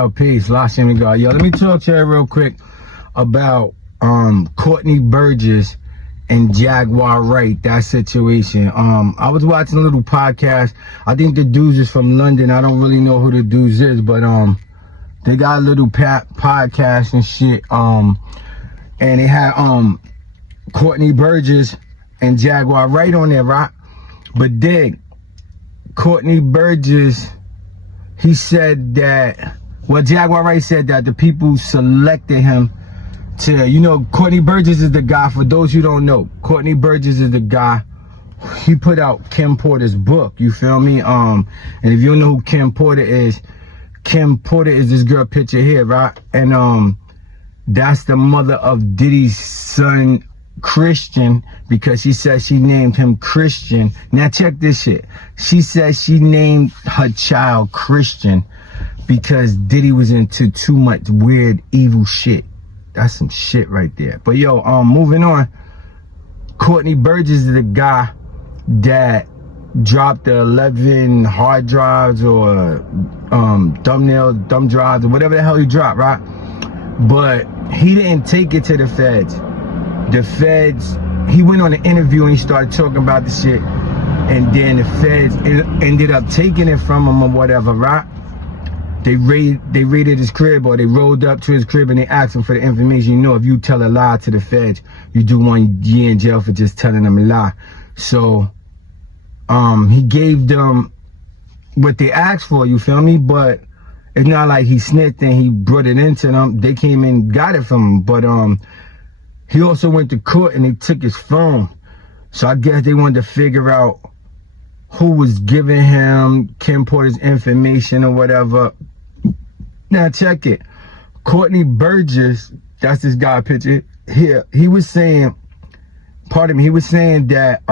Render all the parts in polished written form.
Yo, peace. Lost in the God. Yo, let me talk to you real quick about Courtney Burgess and Jaguar Wright, that situation. I was watching a little podcast. I think the dudes is from London. I don't really know who the dudes is, but they got a little podcast and shit. And they had Courtney Burgess and Jaguar Wright on there, right? But dig, Courtney Burgess, he said that, well, Jaguar Wright said that the people selected him to, you know, Courtney Burgess is the guy, for those who don't know, Courtney Burgess is the guy, he put out Kim Porter's book, you feel me? And if you don't know who Kim Porter is this girl picture here, right? And that's the mother of Diddy's son, Christian, because she said she named him Christian. Now check this shit. She said she named her child Christian because Diddy was into too much weird, evil shit. That's some shit right there. But yo, moving on. Courtney Burgess is the guy that dropped the 11 hard drives or thumb drives or whatever the hell he dropped, right? But he didn't take it to the feds. The feds, he went on an interview and he started talking about the shit, and then the feds ended up taking it from him or whatever, right? They raided his crib, or they rolled up to his crib and they asked him for the information. You know, if you tell a lie to the feds, you do 1 year in jail for just telling them a lie. So he gave them what they asked for, you feel me? But it's not like he snitched and he brought it into them. They came and got it from him. But he also went to court and they took his phone. So I guess they wanted to figure out who was giving him Kim Porter's information or whatever. Now check it. Courtney Burgess, that's this guy picture here. He was saying, pardon me, he was saying that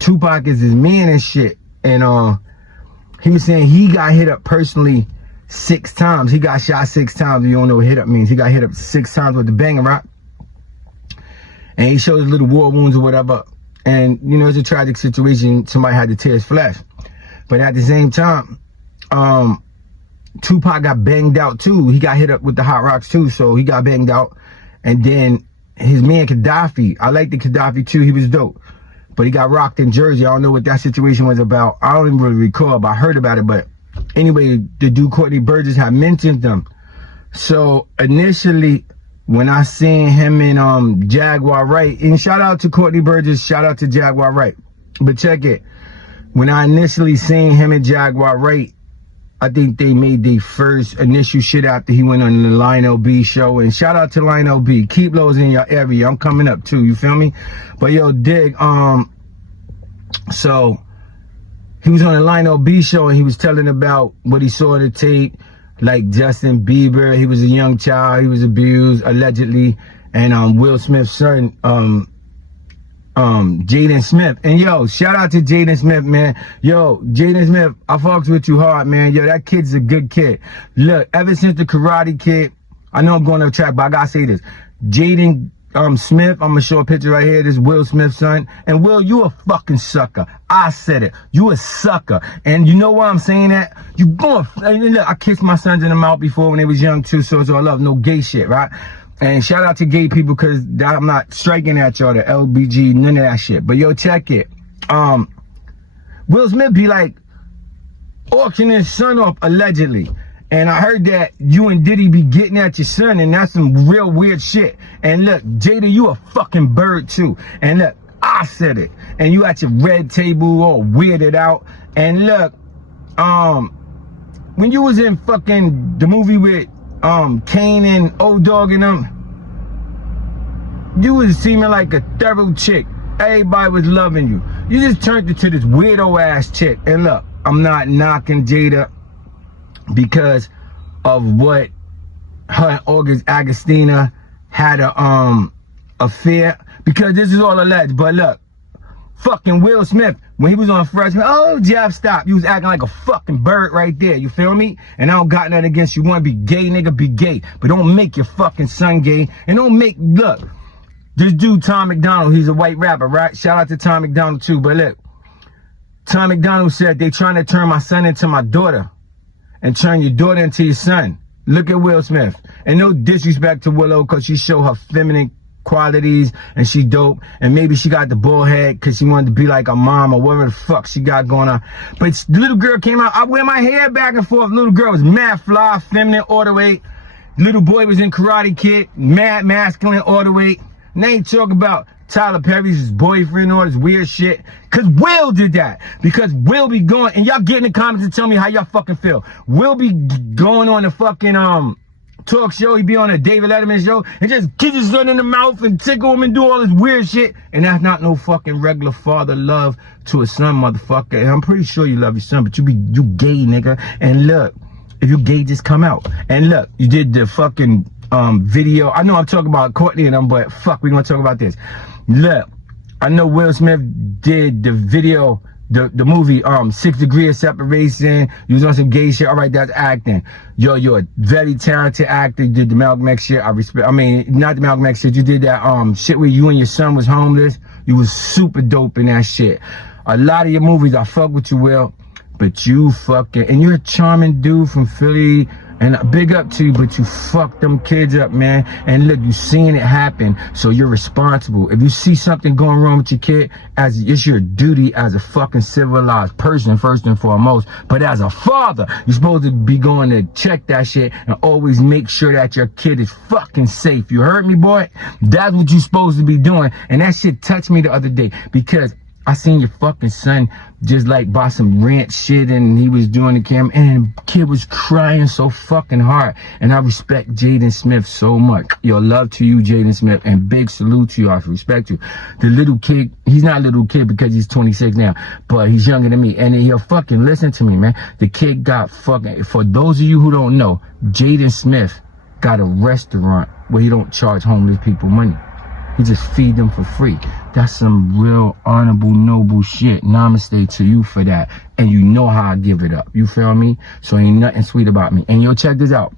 Tupac is his man and shit. And he was saying he got hit up personally 6 times. He got shot 6 times. You don't know what hit up means. He got hit up 6 times with the banger, right? And he showed his little war wounds or whatever. And, you know, it's a tragic situation. Somebody had to tear his flesh. But at the same time, Tupac got banged out too. He got hit up with the hot rocks too. So he got banged out. And then his man Gaddafi, I like the Gaddafi too. He was dope. But he got rocked in Jersey. I don't know what that situation was about. I don't even really recall, but I heard about it. But anyway, the dude Courtney Burgess had mentioned them. So initially, when I seen him in Jaguar Wright, and shout out to Courtney Burgess, shout out to Jaguar Wright. But check it. When I initially seen him in Jaguar Wright, I think they made the first initial shit after he went on the Lionel B show. And shout out to Lionel B. KEEPLO's in your area. I'm coming up too, you feel me? But yo, dig, so he was on the Lionel B show and he was telling about what he saw in the tape. Like Justin Bieber, he was a young child, he was abused, allegedly, and Will Smith's son, Jaden Smith. And yo, shout out to Jaden Smith, man. Yo, Jaden Smith, I fucks with you hard, man. Yo, that kid's a good kid. Look, ever since the Karate Kid, I know I'm going off track, but I gotta say this. Jaden Smith, I'm gonna show a picture right here. This is Will Smith's son. And Will, you a fucking sucker. I said it. You a sucker. And you know why I'm saying that? You going, look, I kissed my sons in the mouth before when they was young too, so it's all love, no gay shit, right? And shout out to gay people, because I'm not striking at y'all, the LBG, none of that shit. But yo, check it. Will Smith be like auctioning his son off, allegedly. And I heard that you and Diddy be getting at your son, and that's some real weird shit. And look, Jada, you a fucking bird too. And look, I said it. And you at your red table all weirded out. And look, when you was in fucking the movie with Kane and O-Dog and them, you was seeming like a thorough chick. Everybody was loving you. You just turned into this weirdo ass chick. And look, I'm not knocking Jada because of what her and August Agostina had a affair, because this is all alleged. But look, fucking Will Smith, when he was on Freshman, oh, Jeff, stop. You was acting like a fucking bird right there, you feel me? And I don't got nothing against you. Want to be gay, nigga, be gay. But don't make your fucking son gay. And don't make, look, this dude, Tom McDonald, he's a white rapper, right? Shout out to Tom McDonald too. But look, Tom McDonald said they trying to turn my son into my daughter and turn your daughter into your son. Look at Will Smith. And no disrespect to Willow, because she showed her feminine qualities and she dope, and maybe she got the bull head because she wanted to be like a mom or whatever the fuck she got going on. But the little girl came out, I wear my hair back and forth. Little girl was mad fly, feminine, order weight. Little boy was in Karate Kid, mad masculine, order weight. And they ain't talking about Tyler Perry's boyfriend or this weird shit. Cause Will did that. Because Will be going, and y'all get in the comments and tell me how y'all fucking feel. Will be going on the fucking talk show, he be on a David Letterman show and just kiss his son in the mouth and tickle him and do all this weird shit. And that's not no fucking regular father love to a son, motherfucker. And I'm pretty sure you love your son, but you gay, nigga. And look, if you gay, just come out. And look, you did the fucking video. I know I'm talking about Courtney and them, but fuck, we gonna talk about this. Look, I know Will Smith did the video, the movie 6 Degrees of Separation. You was on some gay shit. All right, that's acting. Yo, you're a very talented actor. You did the Malcolm X shit. I respect. I mean, not the Malcolm X shit. You did that shit where you and your son was homeless. You was super dope in that shit. A lot of your movies, I fuck with you, Will, but you fucking, and you're a charming dude from Philly. And big up to you, but you fucked them kids up, man. And look, you seeing it happen, so you're responsible. If you see something going wrong with your kid, it's your duty as a fucking civilized person, first and foremost. But as a father, you're supposed to be going to check that shit and always make sure that your kid is fucking safe. You heard me, boy? That's what you're supposed to be doing. And that shit touched me the other day, because I seen your fucking son just like buy some ranch shit, and he was doing the camera, and the kid was crying so fucking hard. And I respect Jaden Smith so much. Yo, love to you, Jaden Smith, and big salute to you. I respect you. The little kid, he's not a little kid because he's 26 now, but he's younger than me. And he'll fucking listen to me, man. The kid got fucking, for those of you who don't know, Jaden Smith got a restaurant where he don't charge homeless people money. He just feed them for free. That's some real honorable, noble shit. Namaste to you for that. And you know how I give it up. You feel me? So ain't nothing sweet about me. And yo, check this out.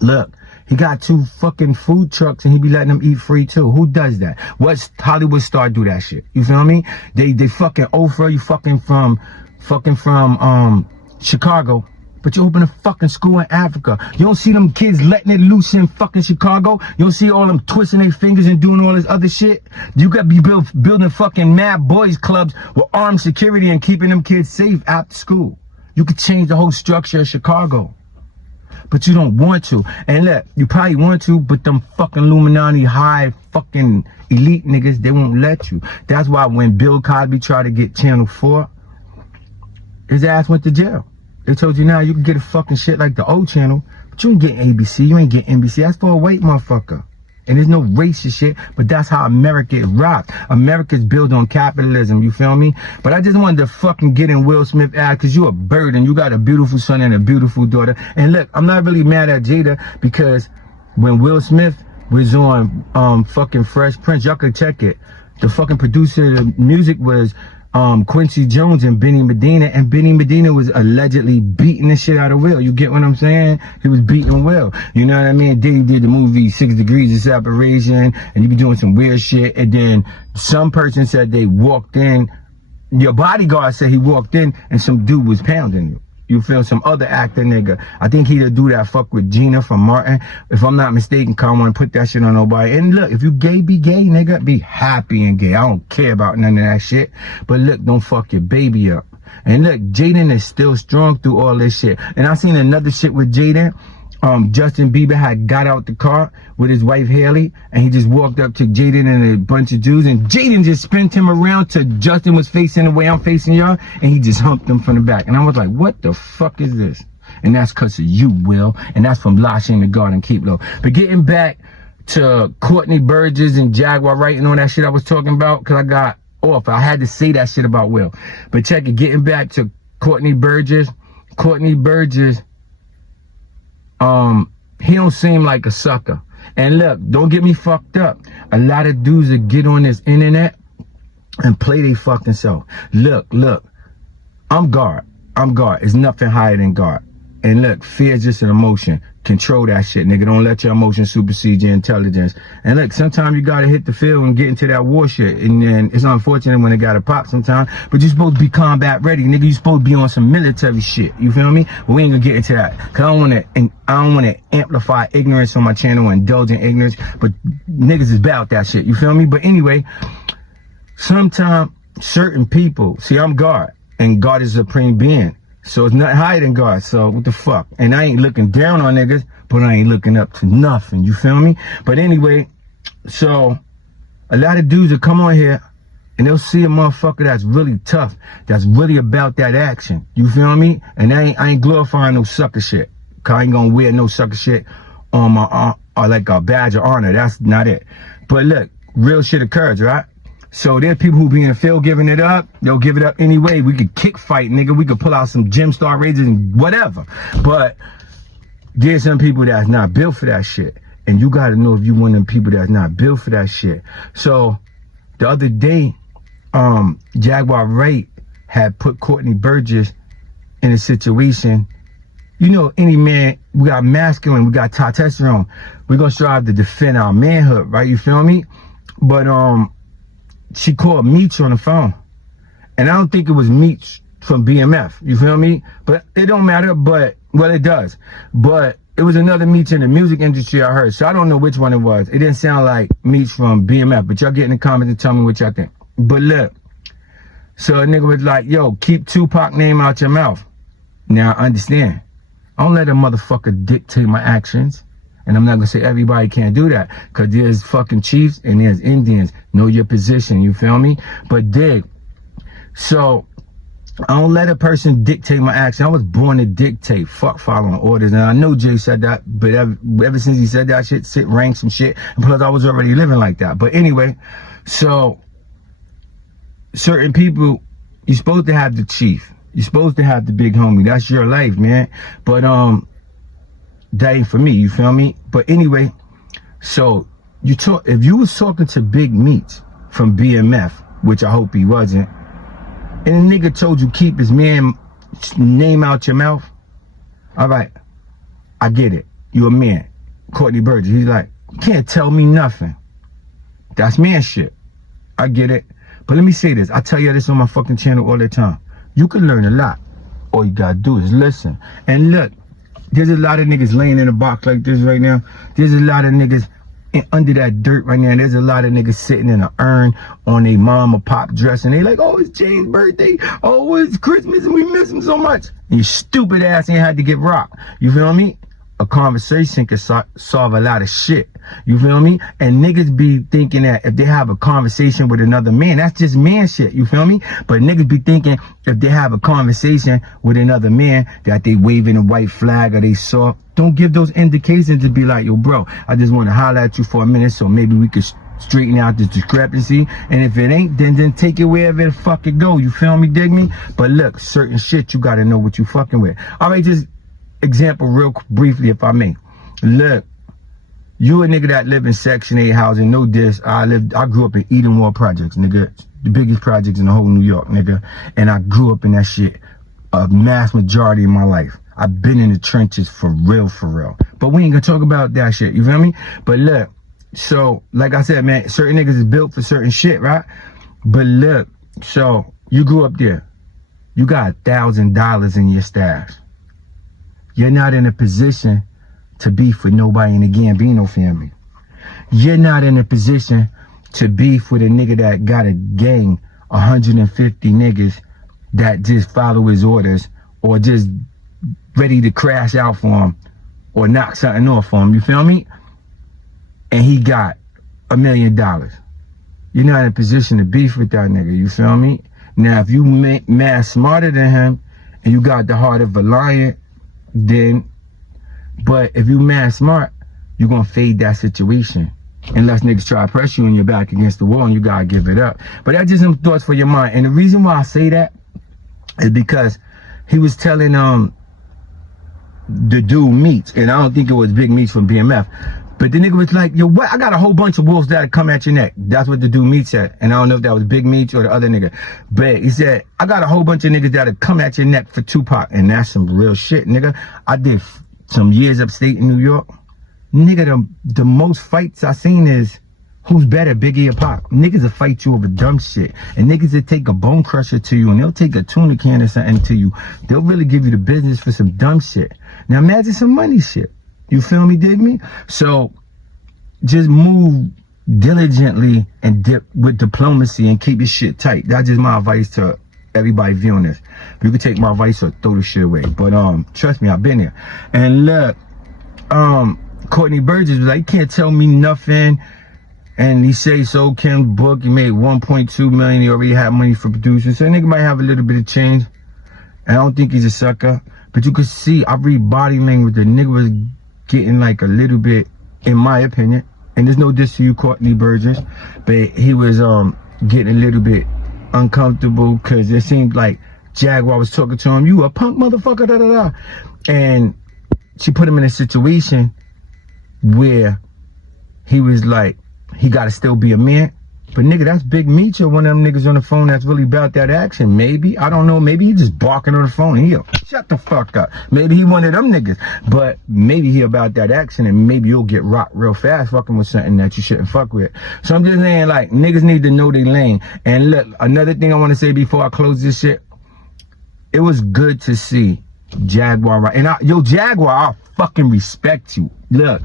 Look, he got 2 fucking food trucks and he be letting them eat free too. Who does that? What Hollywood star do that shit? You feel me? They fucking Oprah, you fucking from Chicago. But you open a fucking school in Africa. You don't see them kids letting it loose in fucking Chicago. You don't see all them twisting their fingers and doing all this other shit. You got to be building fucking mad boys clubs with armed security and keeping them kids safe after school. You could change the whole structure of Chicago. But you don't want to. And look, you probably want to, but them fucking Illuminati high fucking elite niggas, they won't let you. That's why when Bill Cosby tried to get Channel 4, his ass went to jail. They told you now you can get a fucking shit like the old channel, but you ain't getting ABC, you ain't getting NBC. That's for a white motherfucker. And there's no racist shit, but that's how America is rocked. America's built on capitalism, you feel me? But I just wanted to fucking get in Will Smith ass, because you a burden. You got a beautiful son and a beautiful daughter. And look, I'm not really mad at Jada, because when Will Smith was on fucking Fresh Prince, y'all could check it. The fucking producer of the music was Quincy Jones and Benny Medina, and Benny Medina was allegedly beating the shit out of Will. You get what I'm saying? He was beating Will. You know what I mean? Diddy did the movie 6 Degrees of Separation, and you be doing some weird shit. And then some person said they walked in, your bodyguard said he walked in and some dude was pounding you. You feel? Some other actor nigga. I think he'd do that fuck with Gina from Martin. If I'm not mistaken, come on, put that shit on nobody. And look, if you gay, be gay, nigga. Be happy and gay. I don't care about none of that shit. But look, don't fuck your baby up. And look, Jaden is still strong through all this shit. And I seen another shit with Jaden. Justin Bieber had got out the car with his wife Haley, and he just walked up to Jaden and a bunch of Jews, and Jaden just spent him around till Justin was facing the way I'm facing y'all, and he just humped him from the back. And I was like, what the fuck is this? And that's because of you, Will. And that's from Lasha in the Garden, KEEPLO. But getting back to Courtney Burgess and Jaguar Wright and all that shit I was talking about, because I got off. I had to say that shit about Will. But check it, getting back to Courtney Burgess, he don't seem like a sucker. And look, don't get me fucked up. A lot of dudes that get on this internet and play they fucking self. Look, I'm God. It's nothing higher than God. And look, fear is just an emotion. Control that shit, nigga. Don't let your emotions supersede your intelligence. And look, sometimes you gotta hit the field and get into that war shit. And then it's unfortunate when it gotta pop sometimes. But you're supposed to be combat ready, nigga. You supposed to be on some military shit. You feel me? But we ain't gonna get into that. Cause I don't wanna amplify ignorance on my channel and indulge in ignorance. But niggas is about that shit. You feel me? But anyway, sometimes certain people, see, I'm God. And God is a supreme being. So it's not higher than God. So what the fuck? And I ain't looking down on niggas, but I ain't looking up to nothing. You feel me? But anyway, so a lot of dudes will come on here and they'll see a motherfucker that's really tough, that's really about that action. You feel me? And I ain't glorifying no sucker shit. Cause I ain't gonna wear no sucker shit on my or like a badge of honor. That's not it. But look, real shit occurs, right? So there's people who be in the field giving it up. They'll give it up anyway. We could kick fight, nigga. We could pull out some gym star raises and whatever. But there's some people that's not built for that shit. And you got to know if you one of them people that's not built for that shit. So the other day, Jaguar Wright had put Courtney Burgess in a situation. You know, any man, we got masculine, we got testosterone. We're going to strive to defend our manhood, right? You feel me? But, she called Meech on the phone. And I don't think it was Meech from BMF. You feel me? But it don't matter, but, well, it does. But it was another Meech in the music industry I heard. So I don't know which one it was. It didn't sound like Meech from BMF. But y'all get in the comments and tell me what y'all think. But look. So a nigga was like, yo, keep Tupac name out your mouth. Now, understand. I don't let a motherfucker dictate my actions. And I'm not going to say everybody can't do that. Because there's fucking chiefs and there's Indians. Know your position, you feel me? But dig. So, I don't let a person dictate my action. I was born to dictate. Fuck following orders. And I know Jay said that. But ever since he said that shit rang some shit. And plus, I was already living like that. But anyway, so, certain people, you're supposed to have the chief. You're supposed to have the big homie. That's your life, man. But, that ain't for me, you feel me? But anyway, so if you was talking to Big Meech from BMF, which I hope he wasn't, and a nigga told you keep his man name out your mouth, all right, I get it. You a man. Courtney Burgess, he's like, you can't tell me nothing. That's man shit. I get it. But let me say this. I tell you this on my fucking channel all the time. You can learn a lot. All you gotta do is listen. And look, there's a lot of niggas laying in a box like this right now. There's a lot of niggas under that dirt right now. There's a lot of niggas sitting in an urn on a mom or pop dress. And they like, oh, it's Jane's birthday. Oh, it's Christmas and we miss him so much. And your stupid ass ain't had to get rocked. You feel me? A conversation can solve a lot of shit. You feel me? And niggas be thinking that if they have a conversation with another man, that's just man shit. You feel me? But niggas be thinking if they have a conversation with another man that they waving a white flag or they soft. Don't give those indications to be like, yo, bro, I just want to holler at you for a minute so maybe we could straighten out this discrepancy. And if it ain't, then take it wherever the fuck it go. You feel me? Dig me? But look, certain shit, you got to know what you fucking with. All right, just example real briefly, if I may. Look, you a nigga that live in Section 8 housing, no diss. I grew up in Edenwald projects, nigga. The biggest projects in the whole New York, nigga. And I grew up in that shit a mass majority of my life. I've been in the trenches for real, for real. But we ain't gonna talk about that shit, you feel me? But look, so, like I said, man, certain niggas is built for certain shit, right? But look, so, you grew up there. You got $1,000 in your stash. You're not in a position to beef with nobody in the Gambino family. You're not in a position to beef with a nigga that got a gang, 150 niggas that just follow his orders or just ready to crash out for him or knock something off for him, you feel me? And he got $1 million. You're not in a position to beef with that nigga, you feel me? Now, if you mad smarter than him and you got the heart of a lion, then, but if you mad smart, you're gonna fade that situation. Unless niggas try to press you and you're back against the wall and you gotta give it up. But that's just some thoughts for your mind. And the reason why I say that is because he was telling the dude Meech, and I don't think it was Big Meech from BMF, but the nigga was like, yo, what? I got a whole bunch of wolves that'll come at your neck. That's what the dude Meech said. And I don't know if that was Big Meech or the other nigga. But he said, I got a whole bunch of niggas that'll come at your neck for Tupac. And that's some real shit, nigga. I did some years upstate in New York. Nigga, the most fights I seen is who's better, Biggie or Pac. Niggas will fight you over dumb shit. And niggas will take a bone crusher to you and they'll take a tuna can or something to you. They'll really give you the business for some dumb shit. Now imagine some money shit. You feel me, dig me? So just move diligently and dip with diplomacy and keep your shit tight. That's just my advice to everybody viewing this. You can take my advice or throw the shit away. But trust me, I've been there. And look, Courtney Burgess was like, you can't tell me nothing. And he say so Kim's book, he made 1.2 million. He already had money for producers. So nigga might have a little bit of change. And I don't think he's a sucker. But you could see, I read body language, the nigga was getting like a little bit, in my opinion, and there's no diss to you, Courtney Burgess, but he was getting a little bit uncomfortable because it seemed like Jaguar was talking to him, you a punk motherfucker, da da da. And she put him in a situation where he was like, he gotta still be a man. But nigga, that's Big Meech or one of them niggas on the phone that's really about that action. Maybe, I don't know, maybe he just barking on the phone. He shut the fuck up. Maybe he one of them niggas. But maybe he about that action and maybe you'll get rocked real fast fucking with something that you shouldn't fuck with. So I'm just saying, like, niggas need to know their lane. And look, another thing I want to say before I close this shit, it was good to see Jaguar Wright. And yo, Jaguar, I fucking respect you. Look,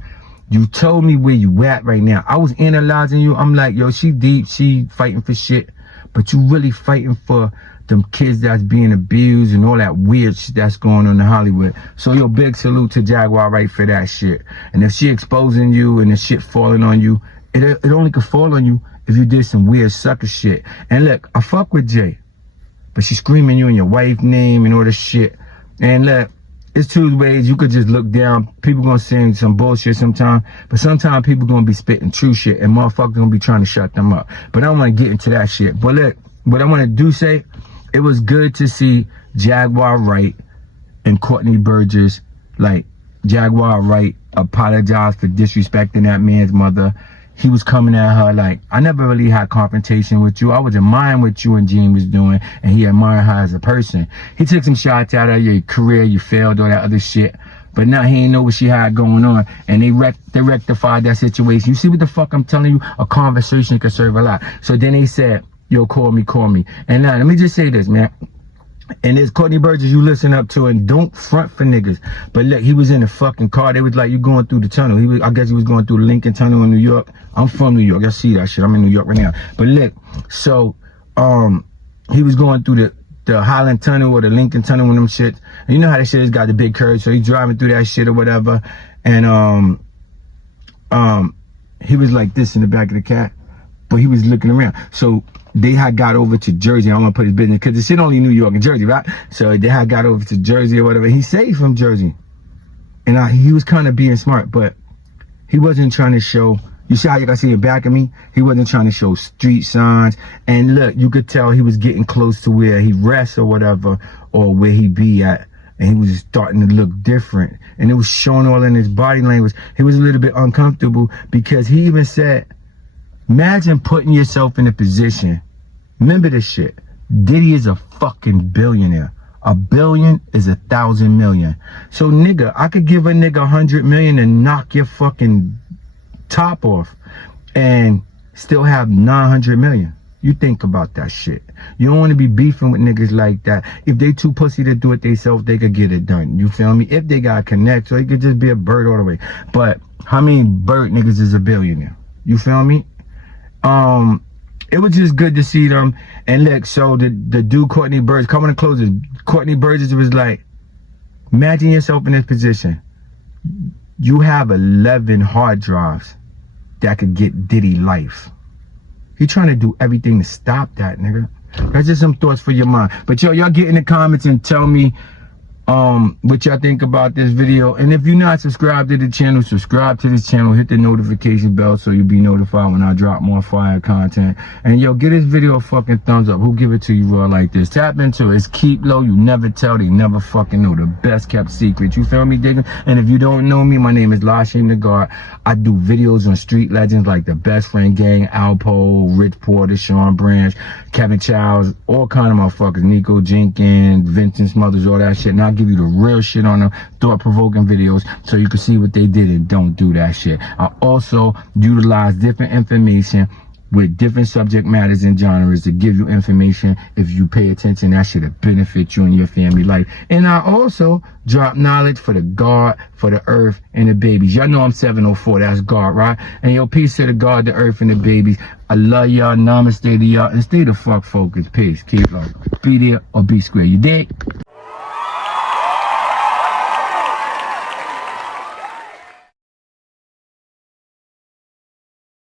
you told me where you at right now. I was analyzing you. I'm like, yo, she deep, she fighting for shit. But you really fighting for them kids that's being abused and all that weird shit that's going on in Hollywood. So, yo, big salute to Jaguar Wright for that shit. And if she exposing you and the shit falling on you, it only could fall on you if you did some weird sucker shit. And look, I fuck with Jay. But she screaming you and your wife's name and all this shit. And look, it's two ways. You could just look down. People gonna say some bullshit sometimes, but sometimes people gonna be spitting true shit and motherfuckers gonna be trying to shut them up. But I don't wanna get into that shit. But look, what I wanna do say, it was good to see Jaguar Wright and Courtney Burgess, like Jaguar Wright apologized for disrespecting that man's mother. He was coming at her like, I never really had confrontation with you. I was admiring what you and Gene was doing, and he admired her as a person. He took some shots out of your career, you failed, all that other shit. But now he ain't know what she had going on, and they rectified that situation. You see what the fuck I'm telling you? A conversation can serve a lot. So then they said, yo, call me. And now, let me just say this, man. And there's Courtney Burgess you listen up to, and don't front for niggas. But look, he was in the fucking car. They was like, you going through the tunnel. I guess he was going through the Lincoln Tunnel in New York. I'm from New York. I see that shit. I'm in New York right now. But look, so he was going through the Highland Tunnel or the Lincoln Tunnel with them shit. And you know how that shit has got the big curve. So he's driving through that shit or whatever. And he was like this in the back of the car, but he was looking around. So they had got over to Jersey. I don't want to put his business because the shit only New York and Jersey, right? So they had got over to Jersey or whatever. He said he's from Jersey. And he was kind of being smart, but he wasn't trying to show, you see how you can see it back of me? He wasn't trying to show street signs. And look, you could tell he was getting close to where he rests or whatever, or where he be at. And he was starting to look different. And it was showing all in his body language. He was a little bit uncomfortable because he even said, imagine putting yourself in a position. Remember this shit. Diddy is a fucking billionaire. A billion is 1,000 million. So nigga, I could give a nigga 100 million and knock your fucking top off and still have 900 million. You think about that shit. You don't want to be beefing with niggas like that. If they too pussy to do it themselves, they could get it done. You feel me? If they got connect, so it could just be a bird all the way. But how many bird niggas is a billionaire? You feel me? It was just good to see them. And look, so the dude Courtney Burgess, coming to close it, Courtney Burgess was like, imagine yourself in this position. You have 11 hard drives that could get Diddy life. He trying to do everything to stop that, nigga. That's just some thoughts for your mind. But yo, y'all get in the comments and tell me what y'all think about this video. And if you're not subscribed to the channel, subscribe to this channel, hit the notification bell so you'll be notified when I drop more fire content. And yo, give this video a fucking thumbs up. Who give it to you raw like this? Tap into it. It's KEEPLO. You never tell, they never fucking know. The best kept secret. You feel me, digging? And if you don't know me, my name is Lashim the Guard. I do videos on street legends like the Best Friend Gang, Alpo, Rich Porter, Sean Branch, Kevin Childs, all kind of motherfuckers, Nico Jenkins, Vincent Smothers, all that shit. Now I give you the real shit on them, thought-provoking videos, so you can see what they did and don't do that shit. I also utilize different information with different subject matters and genres to give you information. If you pay attention, that should benefit you and your family life. And I also drop knowledge for the God, for the earth, and the babies. Y'all know I'm 704, that's God, right? And yo, peace to the God, the earth, and the babies. I love y'all, namaste to y'all, and stay the fuck focused. Peace, keep low. Be there or be square, you dig?